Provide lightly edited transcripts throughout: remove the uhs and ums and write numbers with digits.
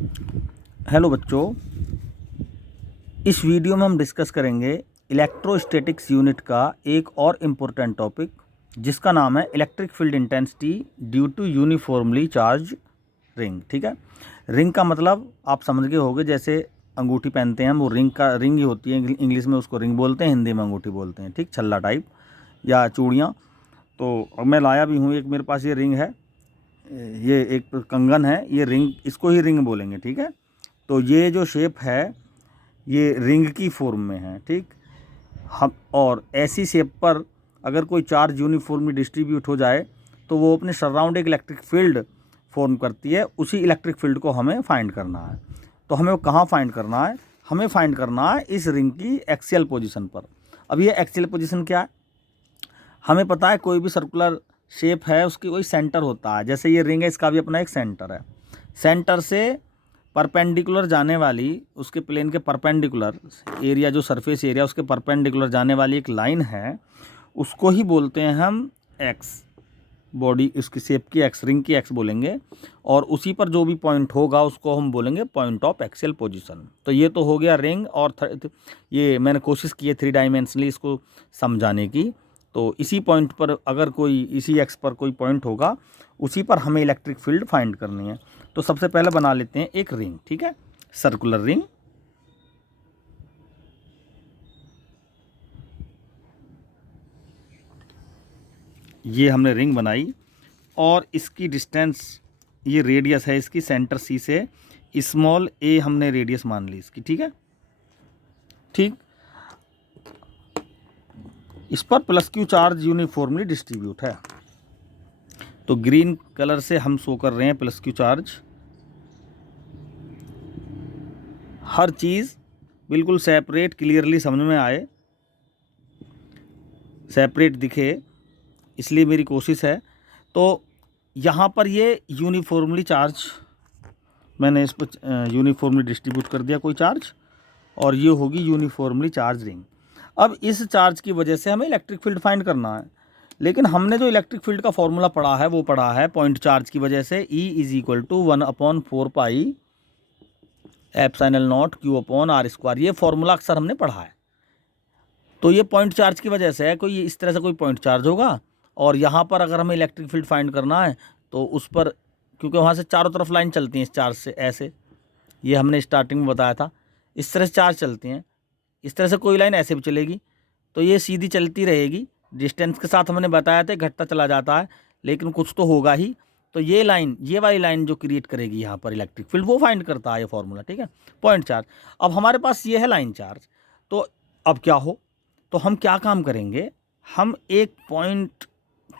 Hello बच्चों, इस video में हम डिस्कस करेंगे इलेक्ट्रोस्टैटिक्स यूनिट का एक और इम्पोर्टेंट टॉपिक जिसका नाम है electric field intensity due to uniformly charge ring. ठीक है, रिंग का मतलब आप समझ गए होंगे, जैसे अंगूठी पहनते हैं हम, वो रिंग ही होती है। इंग्लिश में उसको रिंग बोलते हैं, हिंदी में अंगूठी बोलते हैं। ठीक, छल्ला टाइप या चूड़ियाँ। तो अब मैं लाया भी हूँ एक, मेरे पास ये रिंग है, ये एक कंगन है, ये रिंग, इसको ही रिंग बोलेंगे। ठीक है, तो ये जो शेप है ये रिंग की फॉर्म में है। ठीक, हम और ऐसी शेप पर अगर कोई चार्ज यूनिफॉर्मली डिस्ट्रीब्यूट हो जाए तो वो अपने सराउंड एक इलेक्ट्रिक फील्ड फॉर्म करती है। उसी इलेक्ट्रिक फील्ड को हमें फाइंड करना है। तो हमें वो कहाँ फाइंड करना है? हमें फाइंड करना है इस रिंग की एक्सियल पोजीशन पर। अब ये एक्सियल पोजीशन क्या है? हमें पता है कोई भी सर्कुलर शेप है उसकी कोई सेंटर होता है। जैसे ये रिंग है, इसका भी अपना एक सेंटर है। सेंटर से परपेंडिकुलर जाने वाली, उसके प्लेन के परपेंडिकुलर एरिया, जो सरफेस एरिया उसके परपेंडिकुलर जाने वाली एक लाइन है, उसको ही बोलते हैं हम एक्स। बॉडी उसकी शेप की एक्स, रिंग की एक्स बोलेंगे। और उसी पर जो भी पॉइंट होगा उसको हम बोलेंगे पॉइंट ऑफ एक्सियल पोजीशन। तो ये तो हो गया रिंग। और ये मैंने कोशिश की है 3 डायमेंशनली इसको समझाने की। तो इसी पॉइंट पर अगर कोई, इसी एक्स पर कोई पॉइंट होगा, उसी पर हमें इलेक्ट्रिक फील्ड फाइंड करनी है। तो सबसे पहले बना लेते हैं एक रिंग। ठीक है, सर्कुलर रिंग। ये हमने रिंग बनाई और इसकी डिस्टेंस, ये रेडियस है इसकी सेंटर सी से, स्मॉल ए हमने रेडियस मान ली इसकी। ठीक है, ठीक, इस पर plus Q charge uniformly distribute है। तो ग्रीन कलर से हम शो कर रहे हैं प्लस क्यू चार्ज। हर चीज़ बिल्कुल सेपरेट, क्लियरली समझ में आए, सेपरेट दिखे, इसलिए मेरी कोशिश है। तो यहाँ पर ये यूनिफॉर्मली चार्ज, मैंने इस पर यूनिफॉर्मली डिस्ट्रीब्यूट कर दिया कोई चार्ज, और ये होगी यूनिफॉर्मली चार्ज रिंग। अब इस चार्ज की वजह से हमें इलेक्ट्रिक फील्ड फाइंड करना है। लेकिन हमने जो इलेक्ट्रिक फील्ड का फॉर्मूला पढ़ा है वो पढ़ा है पॉइंट चार्ज की वजह से E = 1/4 pi epsilon not Q upon R square. ये फॉर्मूला अक्सर हमने पढ़ा है। तो ये पॉइंट चार्ज की वजह से है, कोई इस तरह से कोई पॉइंट चार्ज होगा और यहाँ पर अगर हमें इलेक्ट्रिक फील्ड फाइंड करना है तो उस पर, क्योंकि वहाँ से चारों तरफ लाइन चलती हैं इस चार्ज से, ऐसे, ये हमने स्टार्टिंग में बताया था, इस तरह से चार्ज चलती हैं। इस तरह से कोई लाइन ऐसे भी चलेगी, तो ये सीधी चलती रहेगी। डिस्टेंस के साथ हमने बताया था घटता चला जाता है, लेकिन कुछ तो होगा ही। तो ये लाइन, ये वाली लाइन जो क्रिएट करेगी यहाँ पर इलेक्ट्रिक फील्ड, वो फाइंड करता है ये फॉर्मूला। ठीक है, पॉइंट चार्ज। अब हमारे पास ये है लाइन चार्ज। तो अब क्या हो, तो हम क्या काम करेंगे, हम एक पॉइंट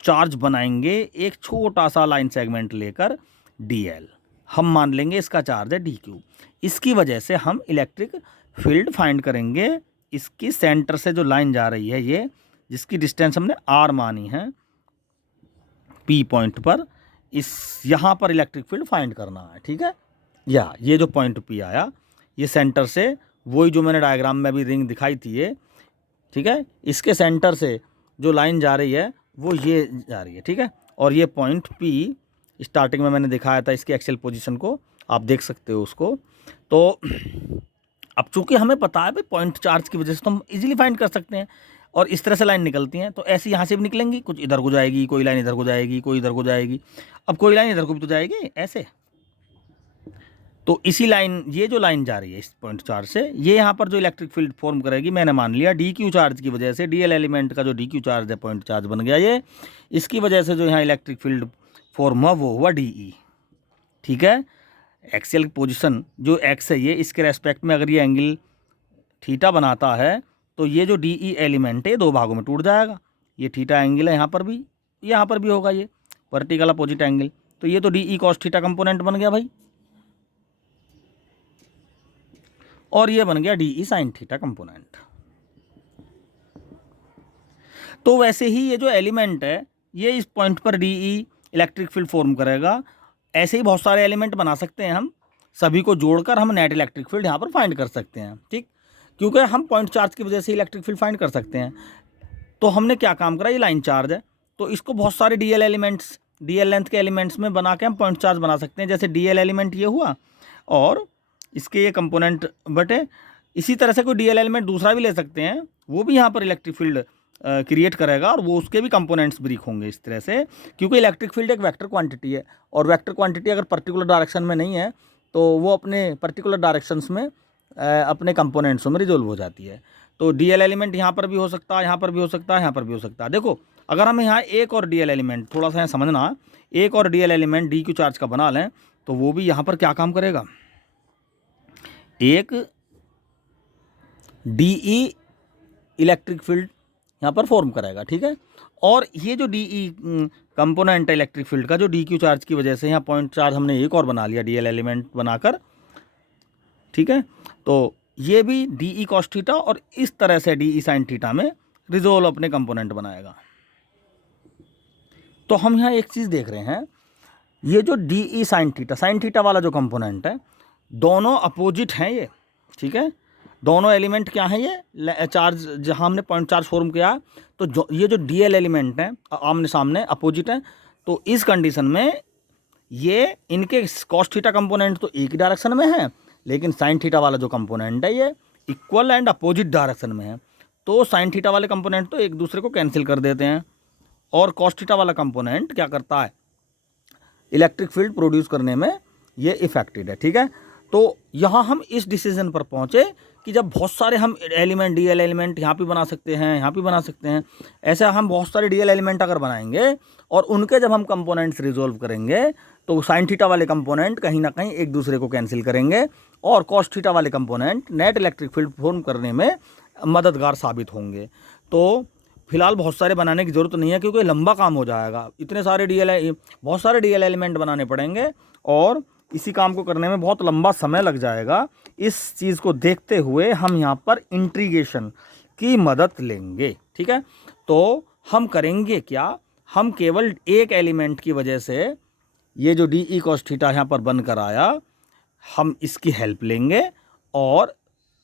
चार्ज बनाएंगे, एक छोटा सा लाइन सेगमेंट लेकर dl। हम मान लेंगे इसका चार्ज है dq। इसकी वजह से हम इलेक्ट्रिक फील्ड फाइंड करेंगे। इसकी सेंटर से जो लाइन जा रही है, ये जिसकी डिस्टेंस हमने r मानी है p पॉइंट पर, इस यहाँ पर इलेक्ट्रिक फील्ड फाइंड करना है। ठीक है, या ये जो पॉइंट p आया, ये सेंटर से, वही जो मैंने डायग्राम में अभी रिंग दिखाई थी ये, ठीक है, इसके सेंटर से जो लाइन जा रही है वो ये जा रही है। ठीक है, और ये पॉइंट P स्टार्टिंग में मैंने दिखाया था, इसकी एक्सियल पोजीशन को आप देख सकते हो उसको। तो अब चूंकि हमें पता है भाई पॉइंट चार्ज की वजह से, तो हम इजीली फाइंड कर सकते हैं। और इस तरह से लाइन निकलती हैं, तो ऐसे यहाँ से भी निकलेंगी, कुछ इधर को जाएगी, कोई लाइन इधर को जाएगी, कोई इधर को जाएगी। अब कोई लाइन इधर को भी तो जाएगी ऐसे। तो इसी लाइन, ये जो लाइन जा रही है इस पॉइंट चार्ज से, ये यहाँ पर जो इलेक्ट्रिक फील्ड फॉर्म करेगी, मैंने मान लिया DQ चार्ज की वजह से, DL एलिमेंट का जो DQ चार्ज है, पॉइंट चार्ज बन गया ये। इसकी वजह से जो यहाँ इलेक्ट्रिक फील्ड फॉर्म हुआ वो हुआ DE। ठीक है, एक्सियल पोजिशन जो एक्स है ये, इसके रेस्पेक्ट में अगर ये एंगल थीटा बनाता है तो ये जो DE एलिमेंट है 2 भागों में टूट जाएगा। ये थीटा एंगल है, यहाँ पर भी होगा ये वर्टिकल अपोजिट एंगल। तो ये तो DE cos थीटा कंपोनेंट बन गया भाई, और ये बन गया DE sin थीटा कंपोनेंट। तो वैसे ही ये जो एलिमेंट है, ये इस पॉइंट पर DE इलेक्ट्रिक फील्ड फॉर्म करेगा। ऐसे ही बहुत सारे एलिमेंट बना सकते हैं हम, सभी को जोड़कर हम नेट इलेक्ट्रिक फील्ड यहाँ पर फाइंड कर सकते हैं। ठीक, क्योंकि हम पॉइंट चार्ज की वजह से इलेक्ट्रिक फील्ड फाइंड कर सकते हैं। तो हमने क्या काम करा, ये लाइन चार्ज है, तो इसको बहुत सारे DL एलिमेंट्स, DL लेंथ के एलिमेंट्स में बना के हम पॉइंट चार्ज बना सकते हैं। जैसे DL एलिमेंट ये हुआ, और इसके ये कंपोनेंट बटे। इसी तरह से कोई डीएल एलिमेंट दूसरा भी ले सकते हैं, वो भी यहाँ पर इलेक्ट्रिक फील्ड क्रिएट करेगा और वो उसके भी कंपोनेंट्स ब्रेक होंगे इस तरह से, क्योंकि इलेक्ट्रिक फील्ड एक वेक्टर क्वांटिटी है और वेक्टर क्वांटिटी अगर पर्टिकुलर डायरेक्शन में नहीं है तो वो अपने पर्टिकुलर डायरेक्शंस में अपने कंपोनेंट्सों में रिजोल्व हो जाती है। तो डीएल एलिमेंट यहाँ पर भी हो सकता है, यहाँ पर भी हो सकता है, यहाँ पर भी हो सकता है। देखो अगर हम यहाँ एक और डीएल एलिमेंट, थोड़ा सा यहाँ समझना, एक और DL element D Q charge का बना लें तो वो भी यहाँ पर क्या काम करेगा, एक डीई इलेक्ट्रिक फील्ड यहाँ पर फॉर्म करेगा, ठीक है। और ये जो डीई कंपोनेंट है इलेक्ट्रिक फील्ड का, जो डी क्यू चार्ज की वजह से यहाँ पॉइंट चार्ज हमने एक और बना लिया डीएल एलिमेंट बनाकर, ठीक है। तो ये भी डीई कॉस थीटा और इस तरह से डीई साइन थीटा में रिजोल्व अपने कंपोनेंट बनाएगा। तो हम यहाँ एक चीज़ देख रहे हैं, ये जो डीई साइन थीटा वाला जो कंपोनेंट है, दोनों अपोजिट हैं ये, ठीक है। दोनों एलिमेंट क्या हैं, ये चार्ज जहाँ हमने पॉइंट चार्ज फॉर्म किया, तो ये जो डीएल एलिमेंट हैं आमने सामने अपोजिट हैं। तो इस कंडीशन में ये इनके कॉस थीटा कंपोनेंट तो एक ही डायरेक्शन में है, लेकिन साइन थीटा वाला जो कंपोनेंट है ये इक्वल एंड अपोजिट डायरेक्शन में है। तो साइन थीटा वाले कंपोनेंट तो एक दूसरे को कैंसिल कर देते हैं और कॉस थीटा वाला कंपोनेंट क्या करता है, इलेक्ट्रिक फील्ड प्रोड्यूस करने में ये इफेक्टेड है, ठीक है। तो यहाँ हम इस डिसीजन पर पहुँचे कि जब बहुत सारे हम एलिमेंट डीएल एलिमेंट यहाँ भी बना सकते हैं, यहाँ भी बना सकते हैं, ऐसे हम बहुत सारे डीएल एलिमेंट अगर बनाएंगे और उनके जब हम कंपोनेंट्स रिजोल्व करेंगे तो साइन थीटा वाले कंपोनेंट कहीं ना कहीं एक दूसरे को कैंसिल करेंगे और कॉस थीटा वाले component net electric field form करने में मददगार साबित होंगे। तो फिलहाल बहुत सारे बनाने की ज़रूरत नहीं है क्योंकि लंबा काम हो जाएगा, इतने सारे बहुत सारे डीएल एलिमेंट बनाने पड़ेंगे और इसी काम को करने में बहुत लंबा समय लग जाएगा। इस चीज़ को देखते हुए हम यहाँ पर इंटीग्रेशन की मदद लेंगे, ठीक है। तो हम करेंगे क्या, हम केवल एक एलिमेंट की वजह से ये जो डीई कॉस थीटा यहाँ पर बनकर आया, हम इसकी हेल्प लेंगे और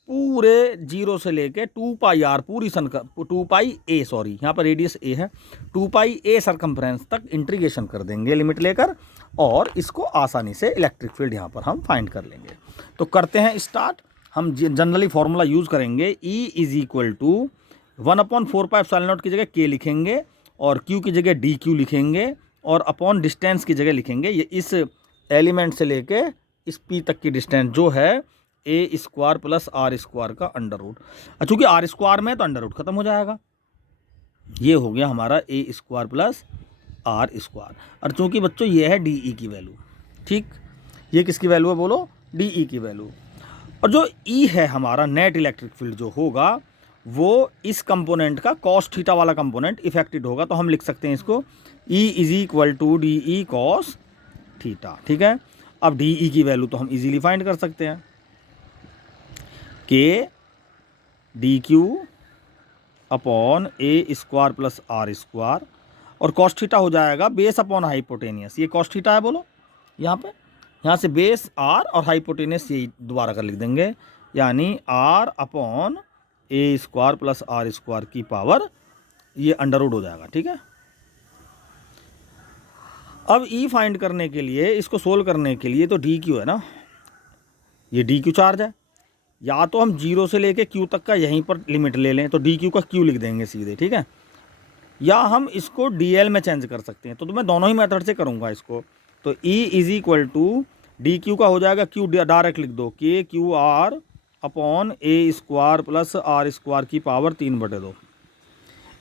पूरे जीरो से लेके 2 पाई आर पूरी 2 पाई ए, सॉरी यहाँ पर रेडियस ए है, 2 पाई ए सरकमफ्रेंस तक इंटीग्रेशन कर देंगे लिमिट लेकर और इसको आसानी से इलेक्ट्रिक फील्ड यहाँ पर हम फाइंड कर लेंगे। तो करते हैं स्टार्ट। हम जनरली फॉर्मूला यूज़ करेंगे, E इज इक्वल टू 1/4πε0 की जगह K लिखेंगे और Q की जगह DQ लिखेंगे और अपॉन डिस्टेंस की जगह लिखेंगे ये इस एलिमेंट से लेके इस P तक की डिस्टेंस जो है a² + r² का अंडर रूट। चूँकि r² में तो अंडर रूट खत्म हो जाएगा, ये हो गया हमारा a² + r²। और चूँकि बच्चों ये है DE की वैल्यू, ठीक, ये किसकी वैल्यू है बोलो, DE की वैल्यू। और जो E है हमारा नेट इलेक्ट्रिक फील्ड जो होगा वो इस कंपोनेंट का कॉस थीटा वाला कंपोनेंट इफेक्टेड होगा। तो हम लिख सकते हैं इसको E is equal to DE cos theta, ठीक है। अब DE की वैल्यू तो हम इजीली फाइंड कर सकते हैं, K DQ upon a² + r² और कॉस थीटा हो जाएगा बेस अपॉन हाइपोटेनियस। ये कॉस थीटा है बोलो, यहाँ से बेस r और हाइपोटेनियस यही दोबारा कर लिख देंगे, यानी r अपॉन a² + r² की पावर ये अंडर रूट हो जाएगा, ठीक है। अब E फाइंड करने के लिए, इसको सोल्व करने के लिए तो DQ है ना, ये DQ चार्ज है, या तो हम 0 से लेके Q तक का यहीं पर लिमिट ले लें तो DQ का Q लिख देंगे सीधे, ठीक है। या हम इसको DL में चेंज कर सकते हैं, तो मैं दोनों ही मेथड से करूँगा इसको। तो E is equal to DQ का हो जाएगा Q, डायरेक्ट लिख दो KQR अपॉन a² + r² की पावर 3/2।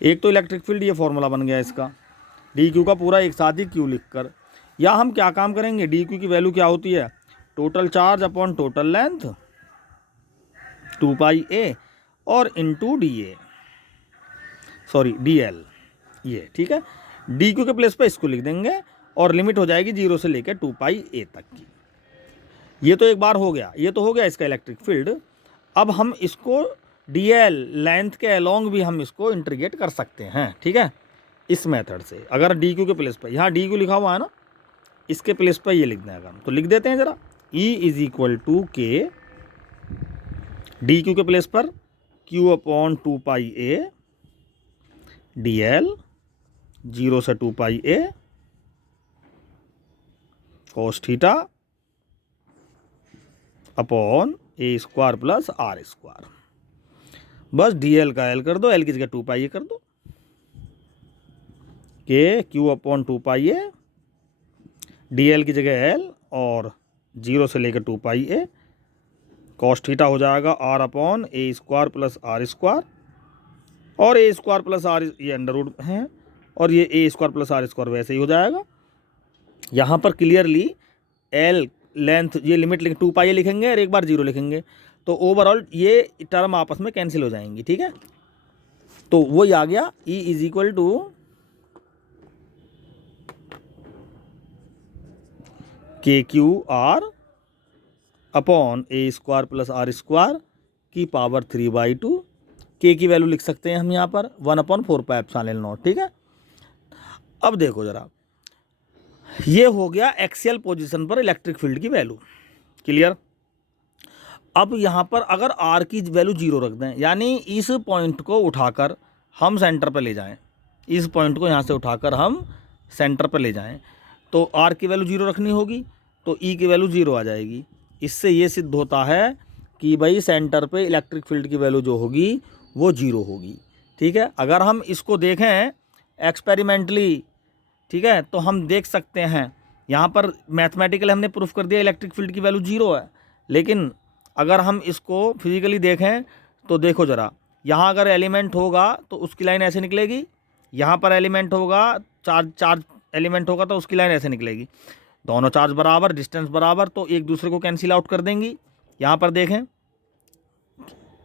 एक तो इलेक्ट्रिक फील्ड ये फॉर्मूला बन गया इसका, DQ का पूरा एक साथ ही Q लिख कर। या हम क्या काम करेंगे, DQ की वैल्यू क्या होती है, total charge upon total length 2 pi a और इंटू DL, ये ठीक है। DQ के प्लेस पे इसको लिख देंगे और लिमिट हो जाएगी 0 से लेकर 2 पाई a तक की। ये तो एक बार हो गया, ये तो हो गया इसका इलेक्ट्रिक फील्ड। अब हम इसको DL लेंथ के अलोंग भी हम इसको इंटीग्रेट कर सकते हैं, ठीक है, इस मेथड से। अगर DQ के प्लेस पर, यहाँ DQ लिखा हुआ है ना, इसके प्लेस पर ये लिखना है, अगर तो लिख देते हैं ज़रा, E is equal to K DQ के प्लेस पर Q upon 2 pi a DL 0 से 2 pi a cos theta upon A square plus R square. बस डी एल का एल कर दो, एल की जगह 2 पाई ए कर दो, के क्यू अपॉन 2 पाई ए, डी एल की जगह एल और 0 से लेकर 2 पाई ए, कॉस थीटा हो जाएगा R upon A square plus R square, और ए स्क्वायर प्लस आर ये अंडर रूट है, और ये A square plus R square वैसे ही हो जाएगा। यहाँ पर क्लियरली एल लेंथ ये लिमिट लिख 2 पाई लिखेंगे और एक बार 0 लिखेंगे, तो ओवरऑल ये टर्म आपस में कैंसिल हो जाएंगी। ठीक है, तो वही आ गया E is equal to K Q R upon A square plus R square की पावर 3/2। के की वैल्यू लिख सकते हैं हम यहाँ पर 1/4 एप्सिलॉन नॉट। ठीक है, अब देखो जरा, ये हो गया एक्सियल पोजीशन पर इलेक्ट्रिक फील्ड की वैल्यू। क्लियर। अब यहाँ पर अगर आर की वैल्यू 0 रख दें, यानी इस पॉइंट को उठाकर हम सेंटर पर ले जाएं, इस पॉइंट को यहाँ से उठाकर हम सेंटर पर ले जाएं, तो आर की वैल्यू 0 रखनी होगी, तो ई की वैल्यू 0 आ जाएगी। इससे ये सिद्ध होता है कि भाई सेंटर पे इलेक्ट्रिक फील्ड की वैल्यू जो होगी वो 0 होगी। ठीक है, अगर हम इसको देखें एक्सपेरिमेंटली, ठीक है, तो हम देख सकते हैं यहाँ पर मैथमेटिकली हमने प्रूफ कर दिया इलेक्ट्रिक फील्ड की वैल्यू 0 है, लेकिन अगर हम इसको फिजिकली देखें तो देखो ज़रा, यहाँ अगर एलिमेंट होगा तो उसकी लाइन ऐसे निकलेगी, यहाँ पर एलिमेंट होगा, चार्ज एलिमेंट होगा तो उसकी लाइन ऐसे निकलेगी, दोनों चार्ज बराबर, डिस्टेंस बराबर, तो एक दूसरे को कैंसिल आउट कर देंगी। यहाँ पर देखें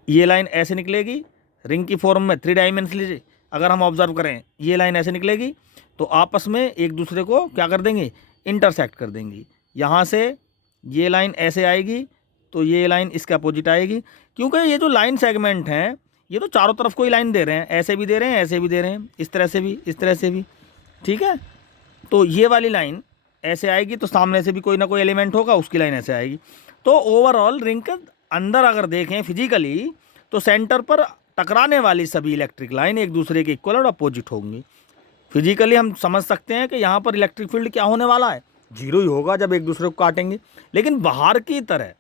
ये लाइन ऐसे निकलेगी रिंग की फॉर्म में, 3 डायमेंशनली अगर हम ऑब्जर्व करें ये लाइन ऐसे निकलेगी, तो आपस में एक दूसरे को क्या कर देंगे, इंटरसेक्ट कर देंगी। यहाँ से ये लाइन ऐसे आएगी तो ये लाइन इसके अपोजिट आएगी, क्योंकि ये जो लाइन सेगमेंट हैं ये तो चारों तरफ कोई लाइन दे रहे हैं, ऐसे भी दे रहे हैं, ऐसे भी दे रहे हैं, इस तरह से भी, इस तरह से भी। ठीक है, तो ये वाली लाइन ऐसे आएगी तो सामने से भी कोई ना कोई एलिमेंट होगा, उसकी लाइन ऐसे आएगी। तो ओवरऑल रिंग के अंदर अगर देखें फिजिकली तो सेंटर पर टकराने वाली सभी इलेक्ट्रिक लाइन एक दूसरे के इक्वल और अपोजिट होंगी। फिजिकली हम समझ सकते हैं कि यहाँ पर इलेक्ट्रिक फील्ड क्या होने वाला है, 0 ही होगा जब एक दूसरे को काटेंगे। लेकिन बाहर की तरह,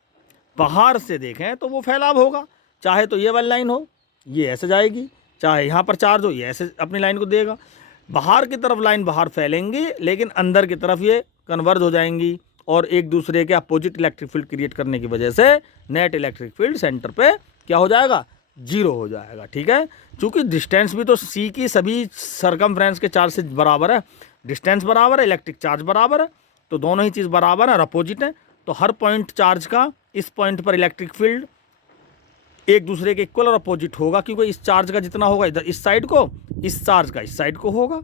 बाहर से देखें तो वो फैलाव होगा, चाहे तो ये वाली लाइन हो ये ऐसे जाएगी, चाहे यहाँ पर चार्ज हो ये ऐसे अपनी लाइन को देगा। बाहर की तरफ लाइन बाहर फैलेंगी, लेकिन अंदर की तरफ ये कन्वर्ज हो जाएंगी और एक दूसरे के अपोजिट इलेक्ट्रिक फील्ड क्रिएट करने की वजह से नेट इलेक्ट्रिक फील्ड सेंटर पे क्या हो जाएगा, 0 हो जाएगा। ठीक है, चूँकि डिस्टेंस भी तो सी की सभी सरकमफ्रेंस के चार्ज से बराबर है, डिस्टेंस बराबर है, इलेक्ट्रिक चार्ज बराबर है, तो दोनों ही चीज़ बराबर है और अपोजिट है, तो हर पॉइंट चार्ज का इस पॉइंट पर इलेक्ट्रिक फील्ड एक दूसरे के इक्वल और अपोजिट होगा, क्योंकि इस चार्ज का जितना होगा इधर इस साइड को, इस चार्ज का इस साइड को होगा।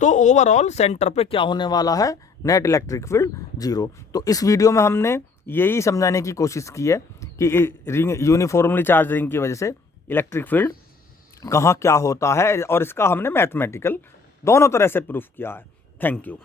तो ओवरऑल सेंटर पे क्या होने वाला है, नेट इलेक्ट्रिक फील्ड 0। तो इस वीडियो में हमने यही समझाने की कोशिश की है कि रिंग यूनिफॉर्मली चार्ज रिंग की वजह से इलेक्ट्रिक फील्ड कहाँ क्या होता है, और इसका हमने मैथमेटिकल दोनों तरह से प्रूफ किया है। Thank you.